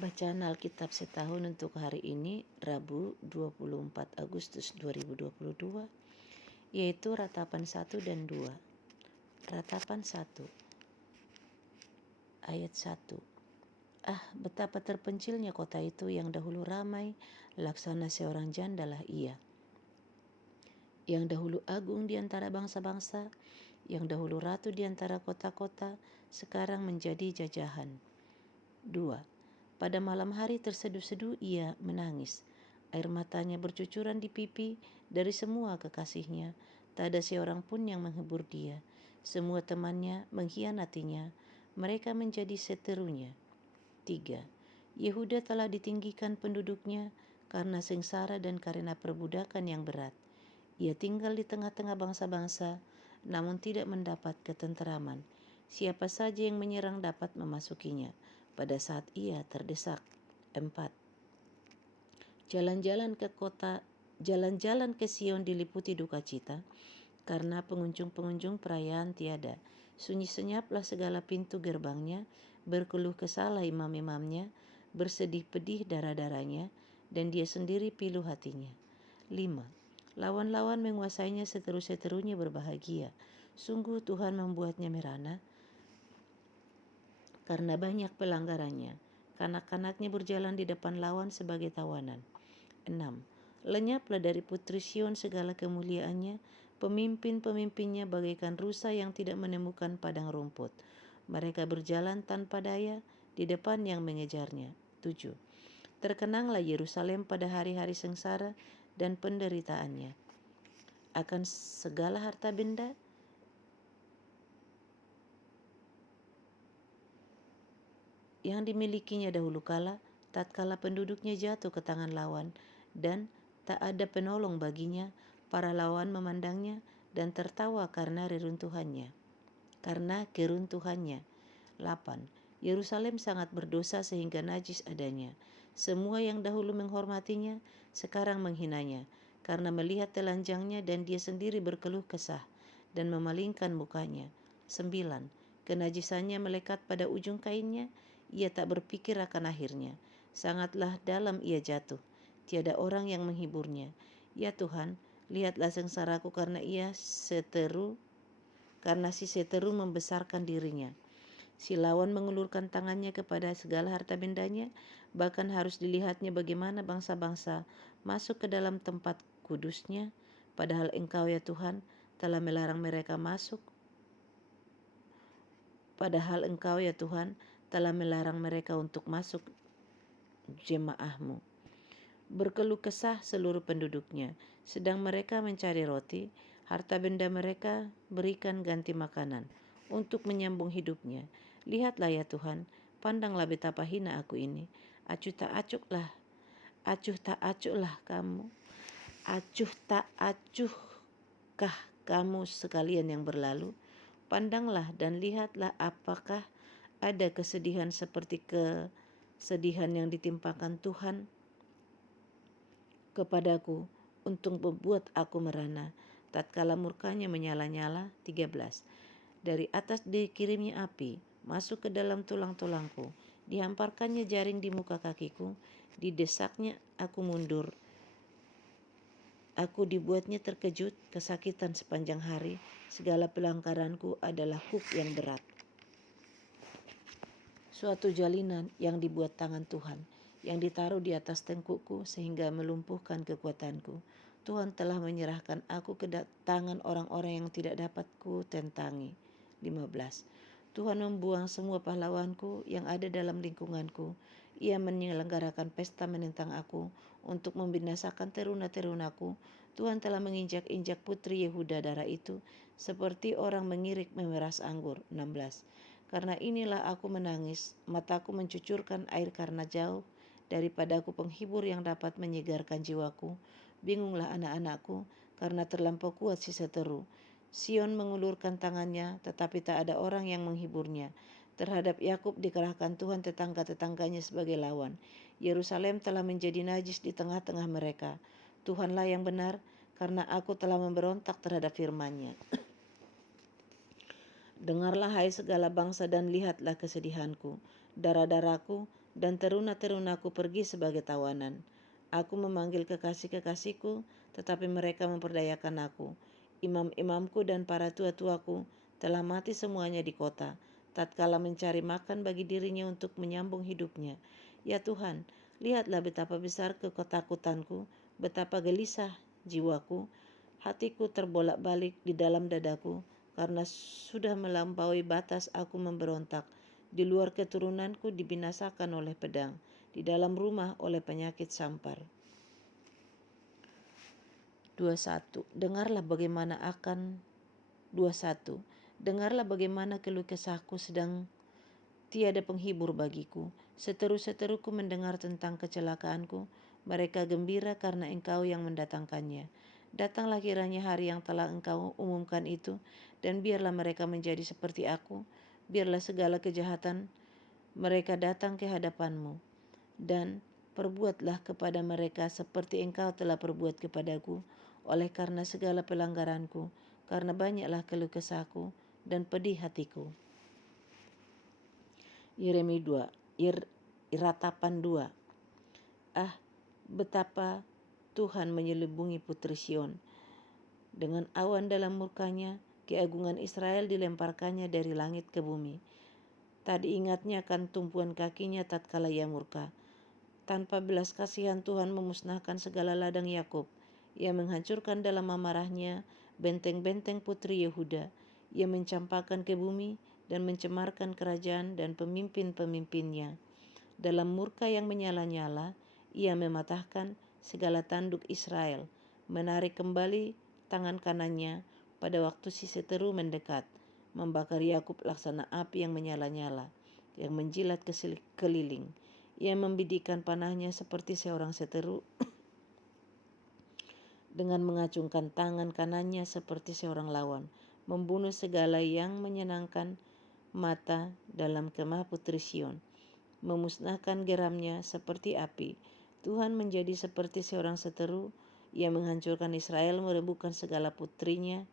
Bacaan Alkitab setahun untuk hari ini, Rabu 24 Agustus 2022, yaitu ratapan 1 dan 2. Ratapan 1, ayat 1. Betapa terpencilnya kota itu yang dahulu ramai, laksana seorang jandalah ia. Yang dahulu agung di antara bangsa-bangsa, yang dahulu ratu di antara kota-kota, sekarang menjadi jajahan. 2. Pada malam hari terseduh-seduh ia menangis. Air matanya bercucuran di pipi dari semua kekasihnya. Tak ada seorang pun yang menghibur dia. Semua temannya mengkhianatinya. Mereka menjadi seterunya. 3. Yehuda telah ditinggikan penduduknya karena sengsara dan karena perbudakan yang berat. Ia tinggal di tengah-tengah bangsa-bangsa, namun tidak mendapat ketenteraman. Siapa saja yang menyerang dapat memasukinya pada saat ia terdesak. 4. Jalan-jalan ke Sion diliputi duka cita, karena pengunjung-pengunjung perayaan tiada. Sunyi senyaplah segala pintu gerbangnya, berkeluh kesahlah imam-imamnya, bersedih pedih darah-darahnya, dan dia sendiri pilu hatinya. 5. Lawan-lawan menguasainya, seteru-seterunya berbahagia. Sungguh Tuhan membuatnya merana karena banyak pelanggarannya. Kanak-kanaknya berjalan di depan lawan sebagai tawanan. 6. Lenyaplah dari putri Sion segala kemuliaannya, pemimpin-pemimpinnya bagaikan rusa yang tidak menemukan padang rumput. Mereka berjalan tanpa daya di depan yang mengejarnya. 7. Terkenanglah Yerusalem pada hari-hari sengsara dan penderitaannya. Akan segala harta benda yang dimilikinya dahulu kala, tatkala penduduknya jatuh ke tangan lawan, dan tak ada penolong baginya, para lawan memandangnya dan tertawa karena keruntuhannya. 8. Yerusalem sangat berdosa sehingga najis adanya. Semua yang dahulu menghormatinya sekarang menghinanya, karena melihat telanjangnya dan dia sendiri berkeluh kesah dan memalingkan mukanya. 9. Kenajisannya melekat pada ujung kainnya, ia tak berpikir akan akhirnya. Sangatlah dalam ia jatuh, tiada orang yang menghiburnya. Ya Tuhan, lihatlah sengsaraku karena si seteru membesarkan dirinya. Si lawan mengulurkan tangannya kepada segala harta bendanya, bahkan harus dilihatnya bagaimana bangsa-bangsa masuk ke dalam tempat kudusnya, padahal Engkau ya Tuhan telah melarang mereka masuk. Padahal Engkau ya Tuhan telah melarang mereka untuk masuk jemaah-Mu. Berkeluh kesah seluruh penduduknya, sedang mereka mencari roti, harta benda mereka berikan ganti makanan untuk menyambung hidupnya. Lihatlah ya Tuhan, pandanglah betapa hina aku ini. Acuh tak acuhkah kamu sekalian yang berlalu? Pandanglah dan lihatlah apakah ada kesedihan seperti kesedihan yang ditimpakan Tuhan kepadaku untuk membuat aku merana. Tatkala murkanya menyala-nyala. 13. Dari atas dikirimnya api, masuk ke dalam tulang-tulangku. Dihamparkannya jaring di muka kakiku, didesaknya aku mundur. Aku dibuatnya terkejut, kesakitan sepanjang hari. Segala pelanggaranku adalah kuk yang berat. Suatu jalinan yang dibuat tangan Tuhan, yang ditaruh di atas tengkukku sehingga melumpuhkan kekuatanku. Tuhan telah menyerahkan aku ke tangan orang-orang yang tidak dapat ku tentangi. 15. Tuhan membuang semua pahlawanku yang ada dalam lingkunganku. Ia menyelenggarakan pesta menentang aku untuk membinasakan teruna-terunaku. Tuhan telah menginjak-injak putri Yehuda darah itu seperti orang mengirik memeras anggur. 16. Karena inilah aku menangis, mataku mencucurkan air karena jauh daripadaku penghibur yang dapat menyegarkan jiwaku. Bingunglah anak-anakku karena terlampau kuat si seteru. Sion mengulurkan tangannya, tetapi tak ada orang yang menghiburnya. Terhadap Yakub dikerahkan Tuhan tetangga-tetangganya sebagai lawan. Yerusalem telah menjadi najis di tengah-tengah mereka. Tuhanlah yang benar, karena aku telah memberontak terhadap firman-Nya. Dengarlah hai segala bangsa dan lihatlah kesedihanku. Darah-darahku dan teruna-terunaku pergi sebagai tawanan. Aku memanggil kekasih-kekasihku, tetapi mereka memperdayakan aku. Imam-imamku dan para tua-tuaku telah mati semuanya di kota, tatkala mencari makan bagi dirinya untuk menyambung hidupnya. Ya Tuhan, lihatlah betapa besar ketakutanku, betapa gelisah jiwaku. Hatiku terbolak-balik di dalam dadaku, karena sudah melampaui batas aku memberontak. Di luar keturunanku dibinasakan oleh pedang, di dalam rumah oleh penyakit sampar. 21. Dengarlah bagaimana akan 21. Dengarlah bagaimana keluh kesahku sedang tiada penghibur bagiku. Seteru-seteruku mendengar tentang kecelakaanku. Mereka gembira karena Engkau yang mendatangkannya. Datanglah kiranya hari yang telah Engkau umumkan itu, dan biarlah mereka menjadi seperti aku. Biarlah segala kejahatan mereka datang ke hadapan-Mu, dan perbuatlah kepada mereka seperti Engkau telah perbuat kepadaku, oleh karena segala pelanggaranku, karena banyaklah keluh kesahku dan pedih hatiku. Yeremia 2, Ratapan 2. Ah, betapa Tuhan menyelubungi putri Sion. Dengan awan dalam murkanya, keagungan Israel dilemparkannya dari langit ke bumi. Tak diingatnya akan tumpuan kakinya tatkala ia murka. Tanpa belas kasihan Tuhan memusnahkan segala ladang Yakub. Ia menghancurkan dalam amarahnya benteng-benteng putri Yehuda. Ia mencampakkan ke bumi dan mencemarkan kerajaan dan pemimpin-pemimpinnya. Dalam murka yang menyala-nyala, ia mematahkan segala tanduk Israel, menarik kembali tangan kanannya pada waktu si seteru mendekat, membakar Yakub laksana api yang menyala-nyala, yang menjilat keliling. Ia membidikan panahnya seperti seorang seteru dengan mengacungkan tangan kanannya seperti seorang lawan, membunuh segala yang menyenangkan mata dalam kemah putri Sion, memusnahkan geramnya seperti api. Tuhan menjadi seperti seorang seteru, ia menghancurkan Israel, meremukkan segala putrinya,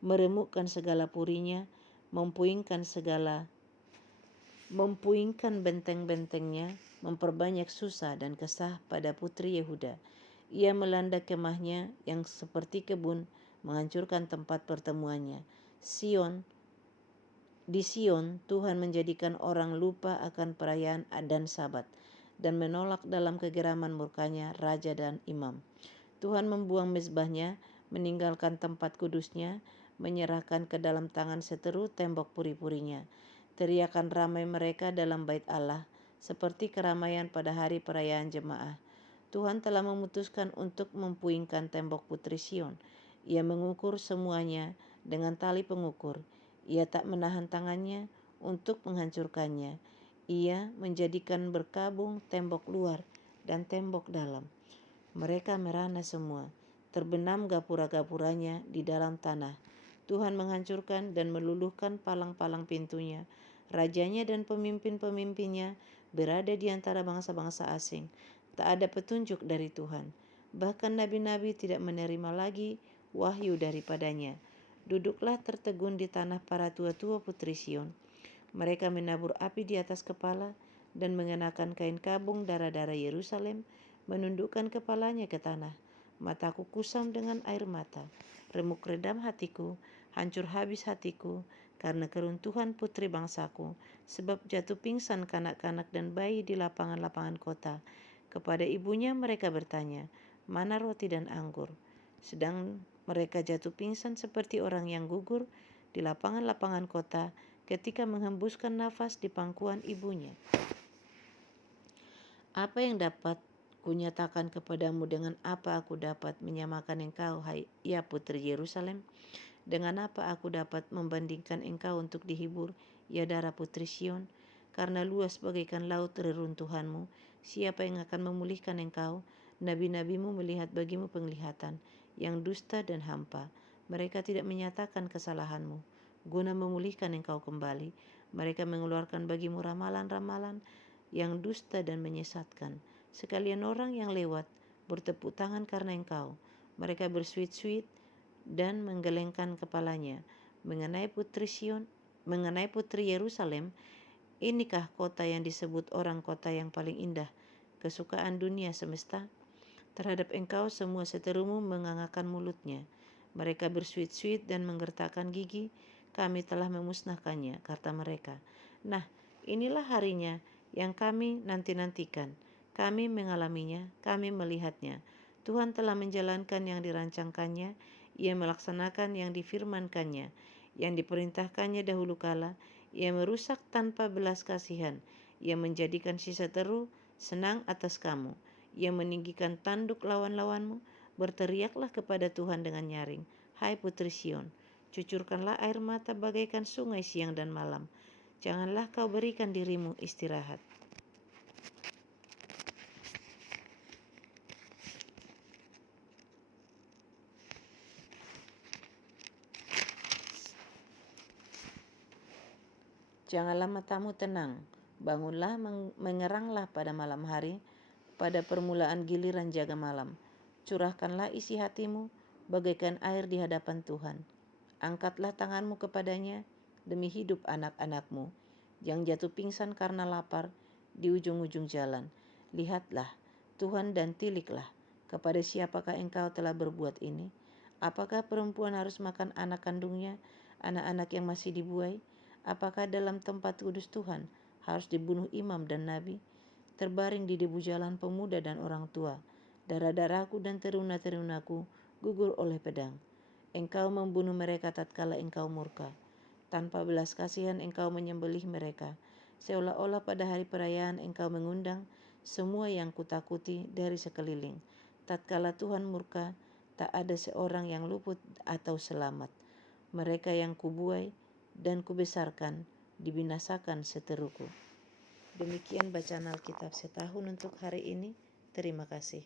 meremukkan segala purinya, mempuingkan benteng-bentengnya, memperbanyak susah dan kesah pada putri Yehuda. Ia melanda kemahnya yang seperti kebun, menghancurkan tempat pertemuannya. Di Sion, Tuhan menjadikan orang lupa akan perayaan dan Sabat, dan menolak dalam kegeraman murkanya raja dan imam. Tuhan membuang mezbahnya, meninggalkan tempat kudusnya, menyerahkan ke dalam tangan seteru tembok puri-purinya. Teriakan ramai mereka dalam bait Allah, seperti keramaian pada hari perayaan jemaah. Tuhan telah memutuskan untuk mempuingkan tembok putri Sion. Ia mengukur semuanya dengan tali pengukur. Ia tak menahan tangannya untuk menghancurkannya. Ia menjadikan berkabung tembok luar dan tembok dalam. Mereka merana semua, terbenam gapura-gapuranya di dalam tanah. Tuhan menghancurkan dan meluluhkan palang-palang pintunya. Rajanya dan pemimpin-pemimpinnya berada di antara bangsa-bangsa asing. Tak ada petunjuk dari Tuhan. Bahkan nabi-nabi tidak menerima lagi wahyu daripadanya. Duduklah tertegun di tanah para tua-tua putri Sion. Mereka menabur api di atas kepala dan mengenakan kain kabung darah-darah Yerusalem, menundukkan kepalanya ke tanah. Mataku kusam dengan air mata, remuk redam hatiku, hancur habis hatiku karena keruntuhan putri bangsaku, sebab jatuh pingsan kanak-kanak dan bayi di lapangan-lapangan kota. Kepada ibunya mereka bertanya, mana roti dan anggur? Sedang mereka jatuh pingsan seperti orang yang gugur di lapangan-lapangan kota ketika menghembuskan nafas di pangkuan ibunya. Apa yang dapat kunyatakan kepadamu, dengan apa aku dapat menyamakan engkau, hai ya putri Yerusalem? Dengan apa aku dapat membandingkan engkau untuk dihibur, ya darah putri Sion? Karena luas bagaikan laut reruntuhanmu, siapa yang akan memulihkan engkau? Nabi-nabimu melihat bagimu penglihatan yang dusta dan hampa. Mereka tidak menyatakan kesalahanmu guna memulihkan engkau kembali. Mereka mengeluarkan bagimu ramalan-ramalan yang dusta dan menyesatkan. Sekalian orang yang lewat bertepuk tangan karena engkau. Mereka bersuit-suit dan menggelengkan kepalanya mengenai putri Sion, mengenai putri Yerusalem. Inikah kota yang disebut orang kota yang paling indah, kesukaan dunia semesta? Terhadap engkau semua seterumu mengangakkan mulutnya. Mereka bersuit-suit dan menggertakkan gigi. Kami telah memusnahkannya, kata mereka. Nah, inilah harinya yang kami nanti-nantikan. Kami mengalaminya, kami melihatnya. Tuhan telah menjalankan yang dirancangkannya. Ia melaksanakan yang difirmankannya, yang diperintahkannya dahulu kala. Ia merusak tanpa belas kasihan. Ia menjadikan si seteru senang atas kamu. Ia meninggikan tanduk lawan-lawanmu. Berteriaklah kepada Tuhan dengan nyaring, hai putri Sion. Cucurkanlah air mata bagaikan sungai siang dan malam. Janganlah kau berikan dirimu istirahat. Janganlah matamu tenang. Bangunlah, mengeranglah pada malam hari, pada permulaan giliran jaga malam. Curahkanlah isi hatimu bagaikan air di hadapan Tuhan. Angkatlah tanganmu kepadanya demi hidup anak-anakmu yang jatuh pingsan karena lapar di ujung-ujung jalan. Lihatlah Tuhan dan tiliklah, kepada siapakah engkau telah berbuat ini? Apakah perempuan harus makan anak kandungnya, anak-anak yang masih dibuai? Apakah dalam tempat kudus Tuhan harus dibunuh imam dan nabi? Terbaring di debu jalan pemuda dan orang tua. Darah-darahku dan teruna-terunaku gugur oleh pedang. Engkau membunuh mereka tatkala engkau murka. Tanpa belas kasihan engkau menyembelih mereka. Seolah-olah pada hari perayaan engkau mengundang semua yang kutakuti dari sekeliling. Tatkala Tuhan murka, tak ada seorang yang luput atau selamat. Mereka yang kubuai dan kubesarkan dibinasakan seteruku. Demikian bacaan Alkitab setahun untuk hari ini. Terima kasih.